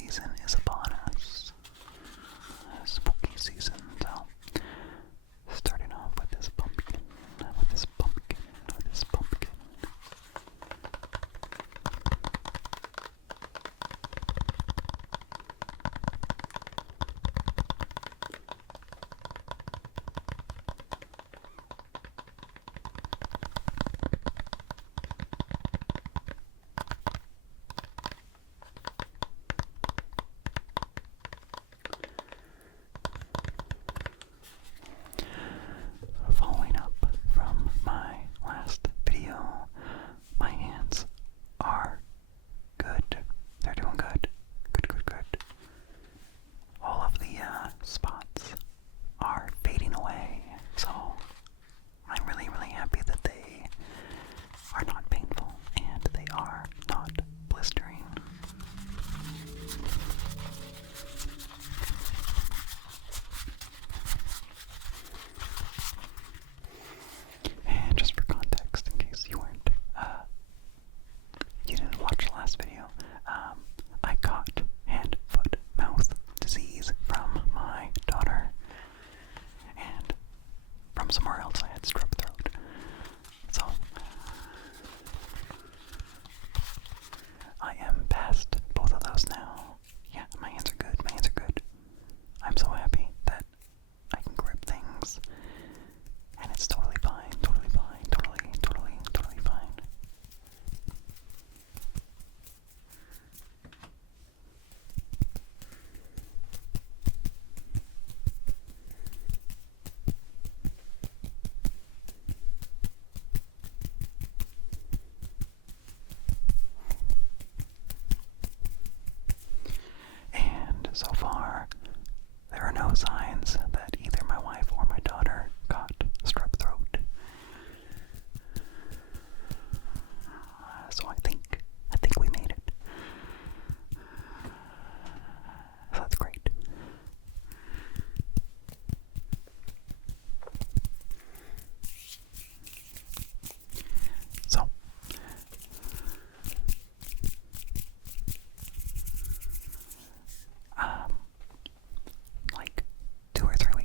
season is upon us. Spooky season, so starting off with this pumpkin, with this pumpkin, with this pumpkin. Following up from my last video, my hands are good. They're doing good. Good. All of the spots are fading away, so I'm really happy that they are not painful and they are not blistering. And just for context, in case you didn't watch the last video, I caught hand, foot, mouth disease from my daughter, and from somewhere else I had strep throat. So I am past both of those now. Yeah, my hands are good. I'm so happy that I can grip things, and it's totally fine. Totally fine. And so far, there are no signs that either my wife or my daughter got strep throat. So I think we made it. So that's great. So like 2 or 3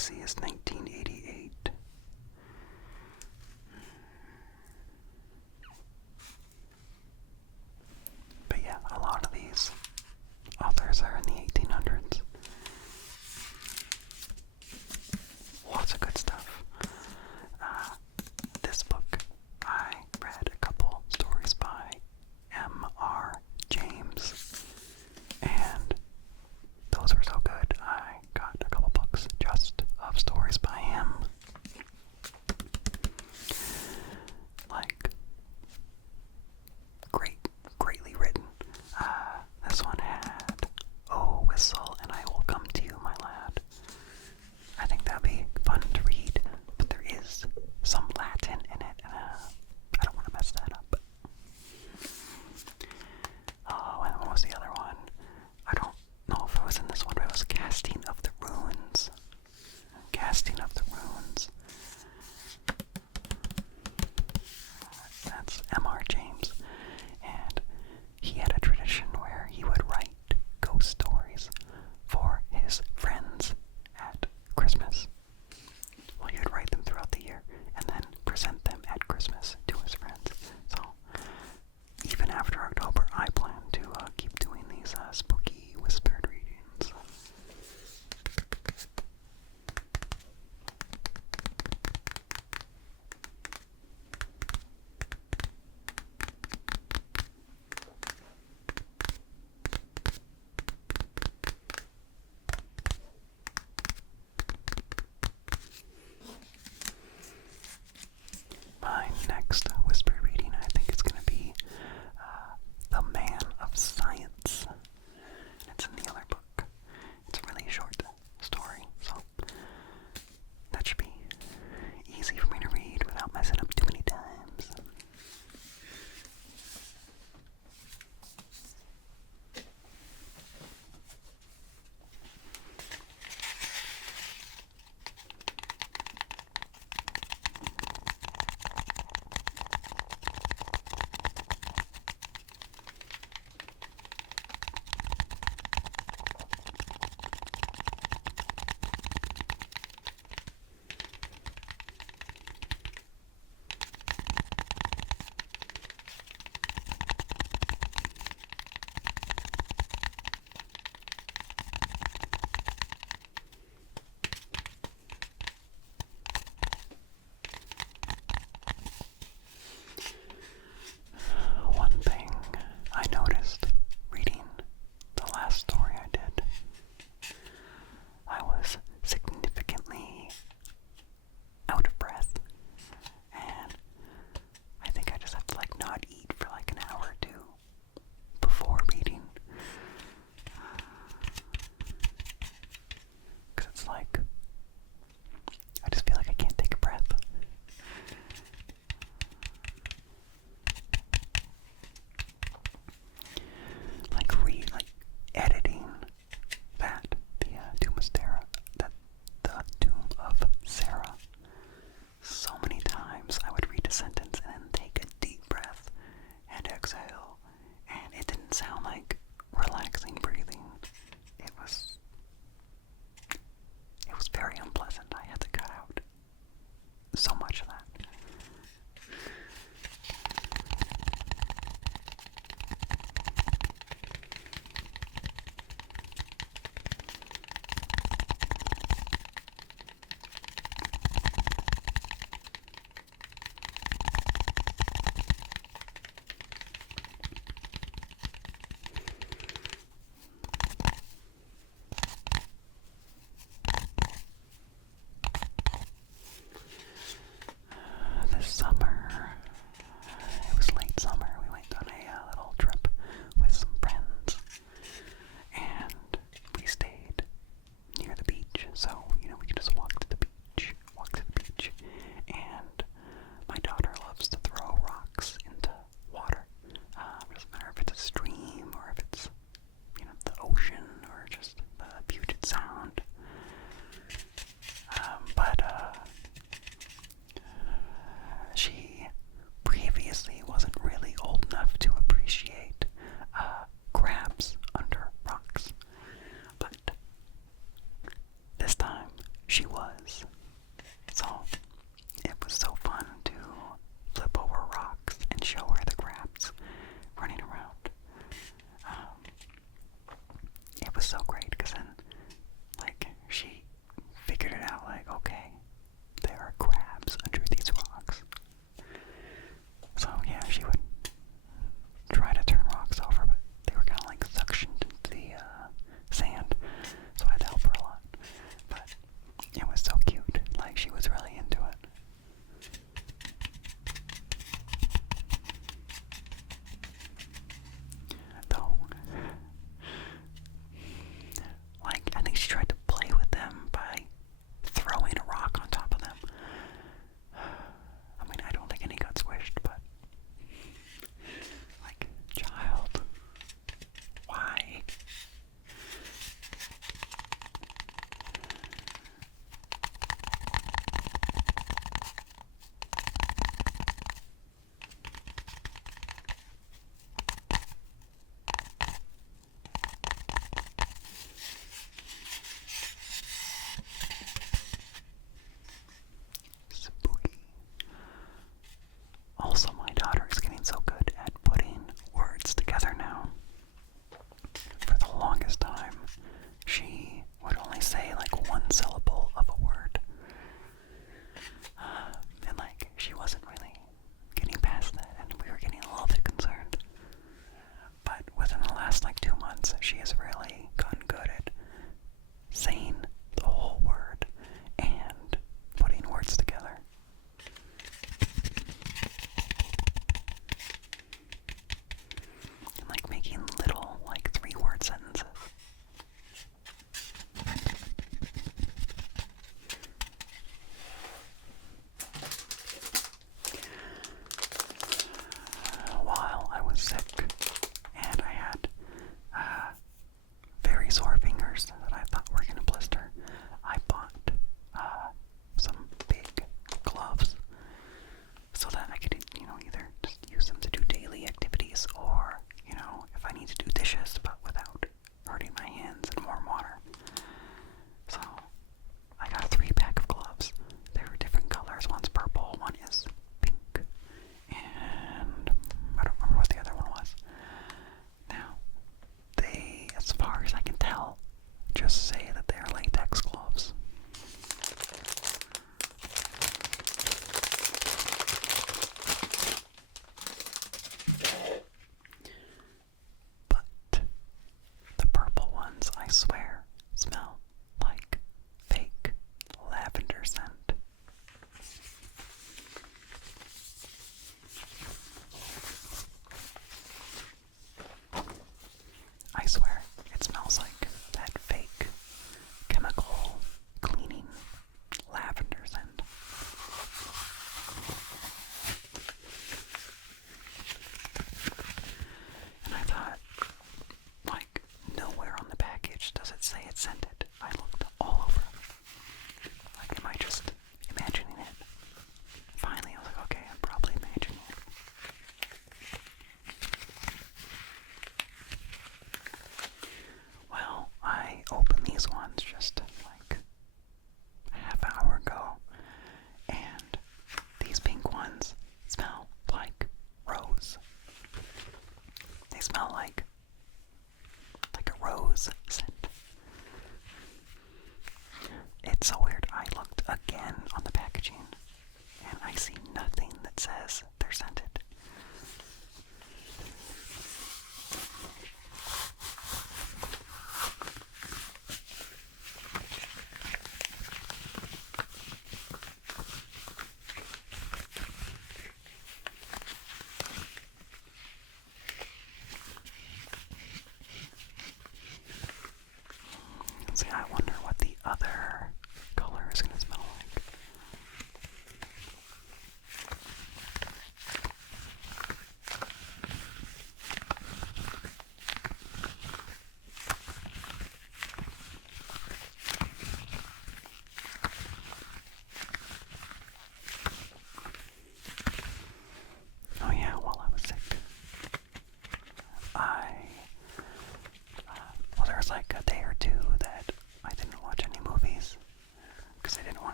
see is 1988. But yeah, a lot of these authors are in the 1800s. Lots of good stuff. This book, I read a couple stories by M.R. James, and those were so good. I got a couple books just of stories by him. Like, greatly written. This one had,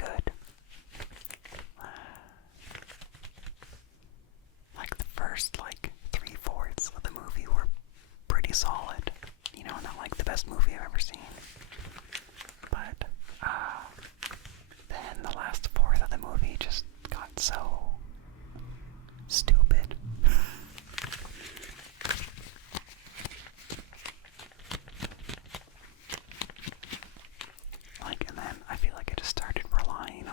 good. Like the first, like, 3/4 of the movie were pretty solid. You know, not like the best movie I've ever seen. But, then the last fourth of the movie just got so stupid. Like, and then I feel like I just started relying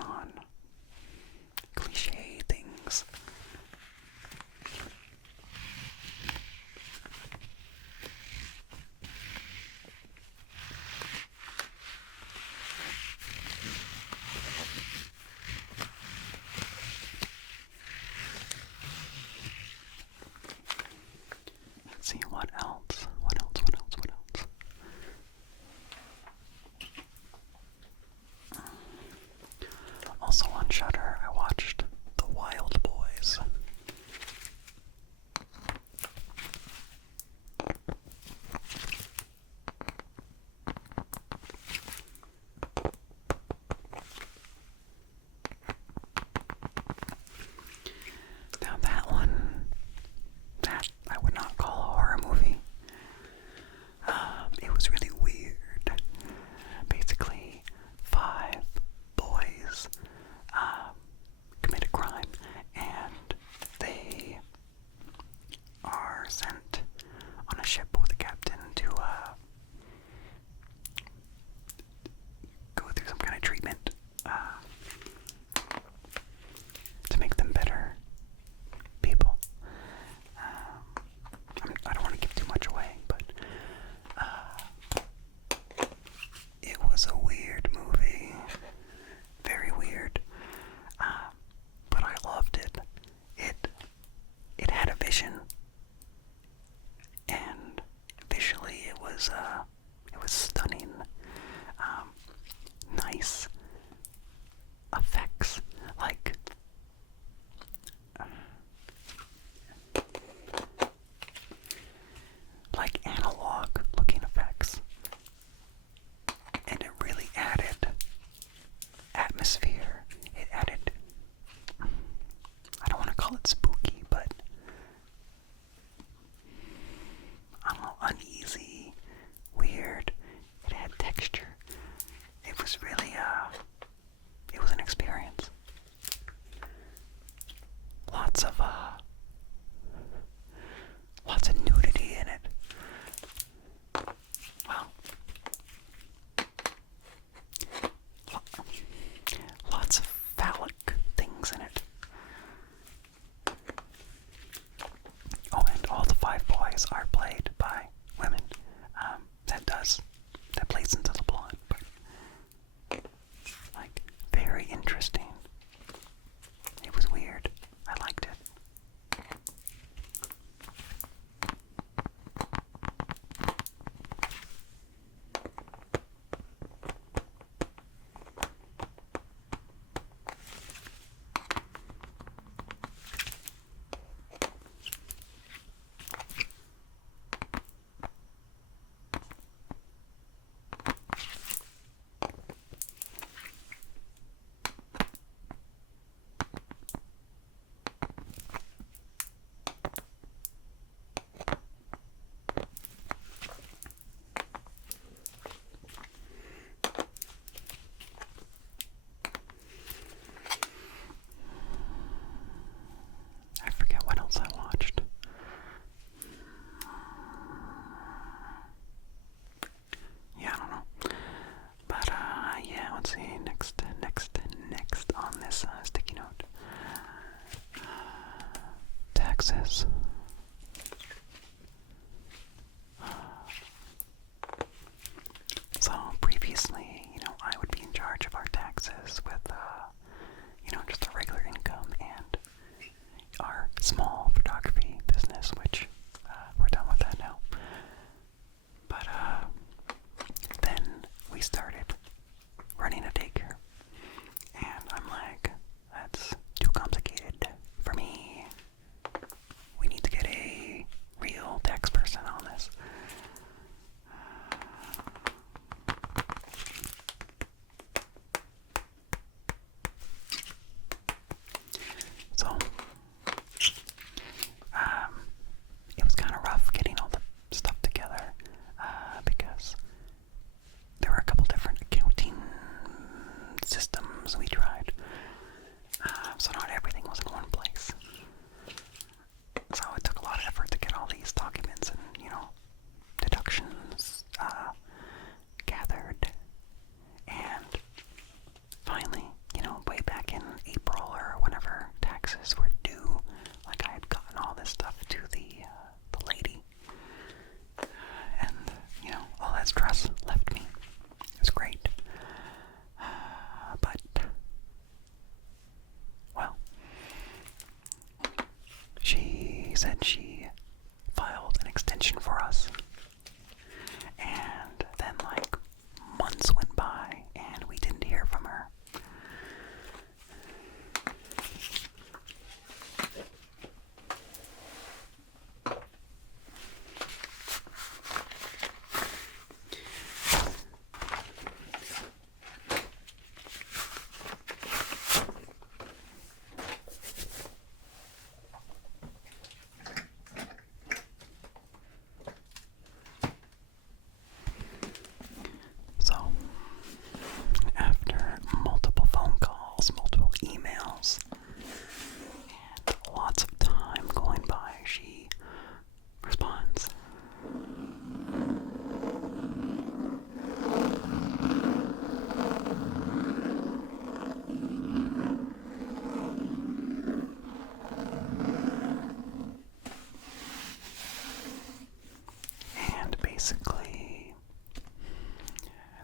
basically,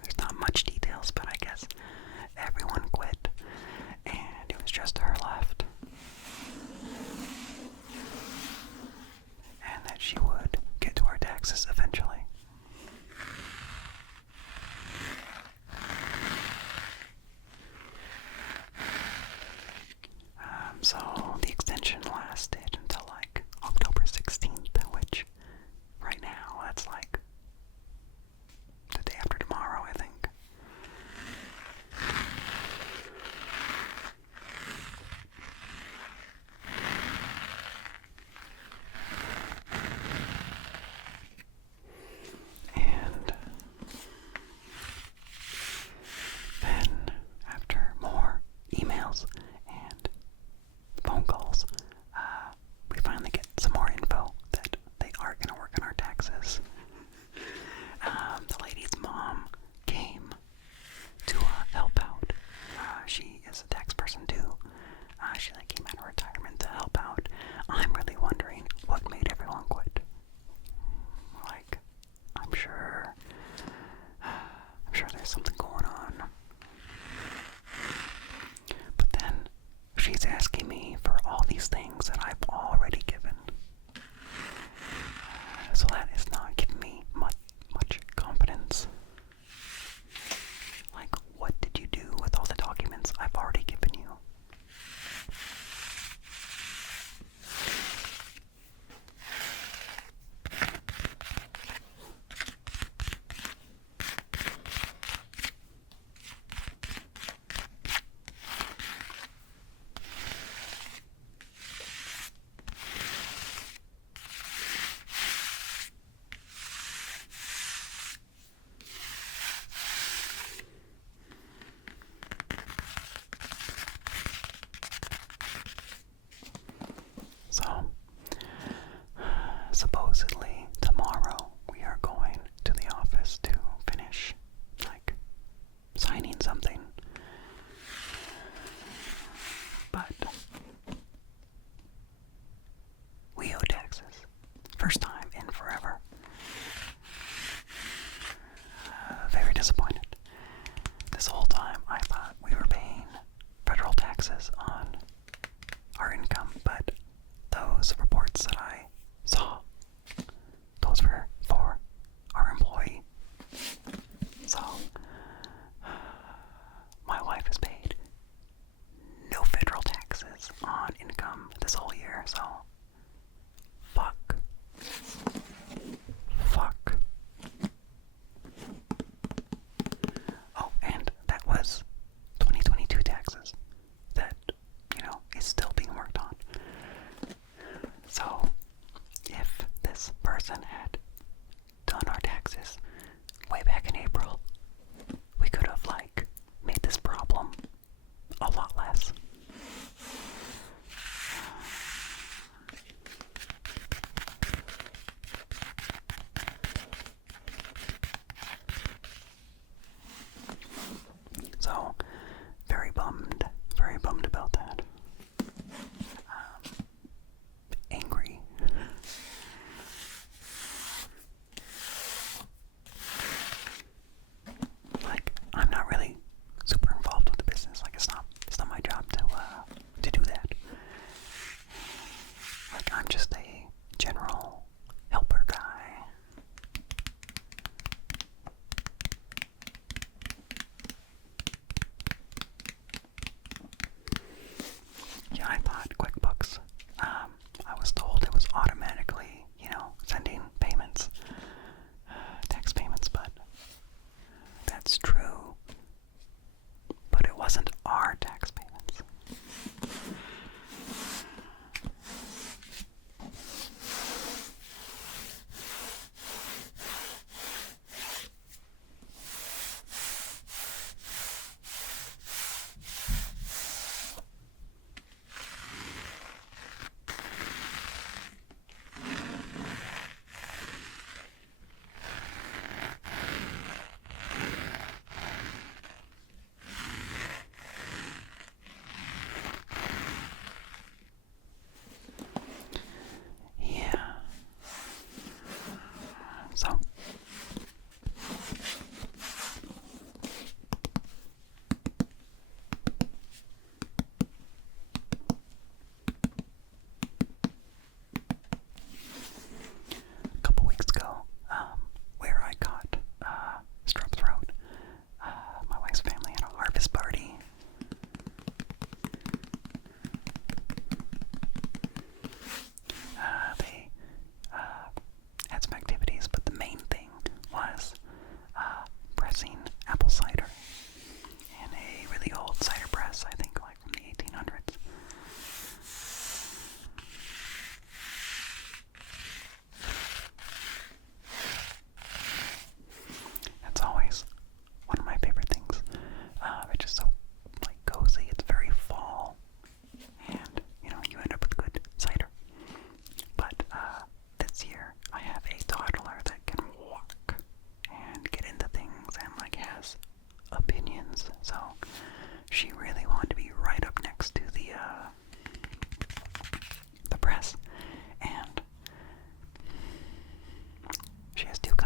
there's not much details, but I guess everyone quit, and it was just her left. And that she would get to our taxes eventually. So the extension lasted until like October 16th, which right now that's like the day after tomorrow, I think. And then after more emails and phone calls, we finally get some more info that they are going to work on our taxes. The lady's mom came to help out. She is a tax person too. She came out of retirement to help out. I'm really wondering what made everyone quit. Like, I'm sure there's something going on. But then she's asking me for all these things that I've already given. So that is not giving me much confidence. Like, what did you do with all the documents I've already given you? So, supposedly tomorrow we are going to the office to finish, signing something. But we owe taxes. First time in forever. Very disappointed. This whole time I thought we were paying federal taxes on our income, but those reports that I saw, those were for our employee. So, my wife has paid no federal taxes on income this whole year, so fuck. Oh, and that was 2022 taxes that, is still being worked on. So, if this person had done our taxes way back in April, we could have, made this problem a lot less. So, very bummed about that. Angry.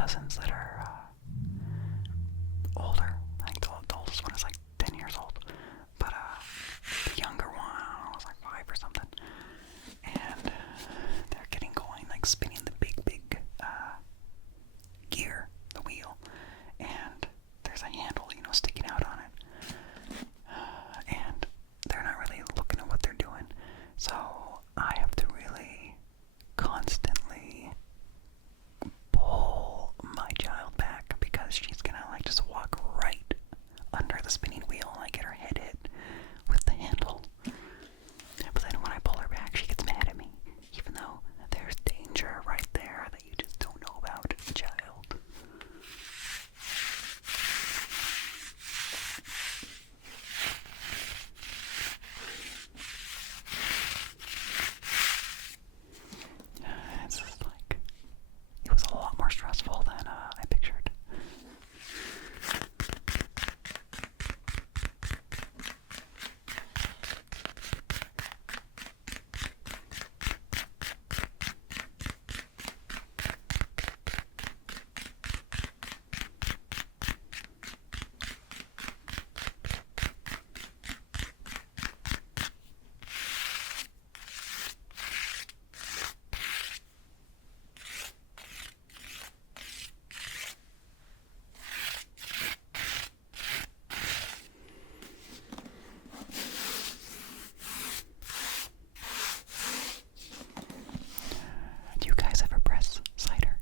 cousins that are older. I think the oldest one is like 10 years old. But the younger one was like 5 or something. And they're getting going, like spinning the big gear, the wheel. And there's a handle, sticking out on it. And they're not really looking at what they're doing. So I have to really constantly pull my child back because she's gonna like just walk right under the spinning wheel and like get her head hit with the handle. But then when I pull her back, she gets mad at me, even though there's danger right there that you just don't know about, child. It's just like, it was a lot more stressful than I pictured. Do you guys ever press cider?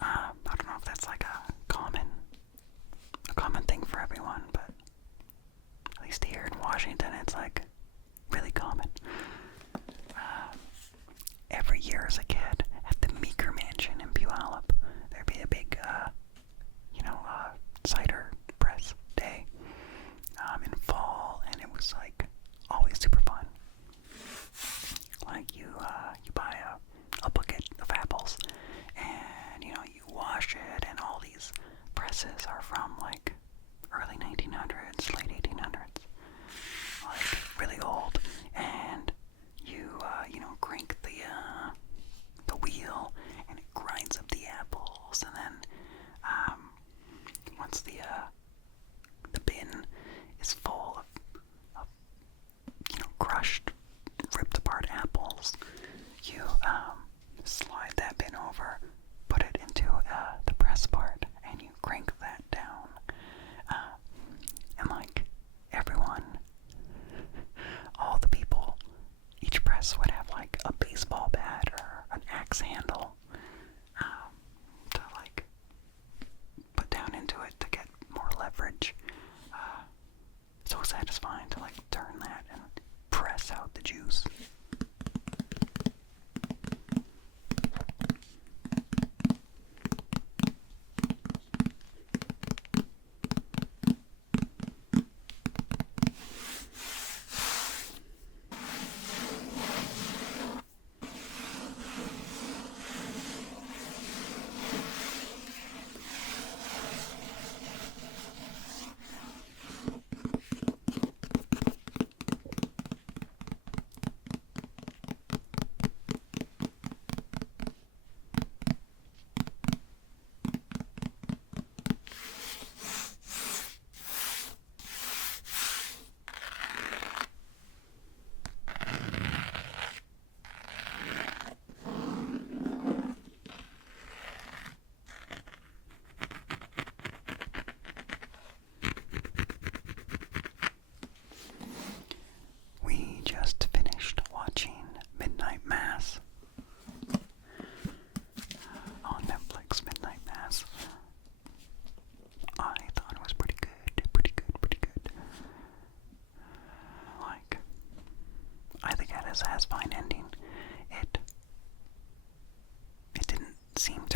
I don't know if that's like a common thing for everyone, but at least here in Washington, it's like really common. Every year as a kid at the Meeker Mansion in Puyallup, there'd be a big, cider press day in fall, and it was like always super fun. Like you buy a bucket of apples, and you wash it, and all these presses are from like early 1900s, late 1800s, like really old, and you crank the wheel, and it grinds up the apples, and then once the bin is full of crushed, ripped apart apples, you slide that bin over, put it into the press part, and you crank that down. And like everyone, all the people, each press would have like a baseball bat or an axe handle to like put down into it to get more leverage. So satisfying to like turn that and press out the juice. Has fine ending. It didn't seem to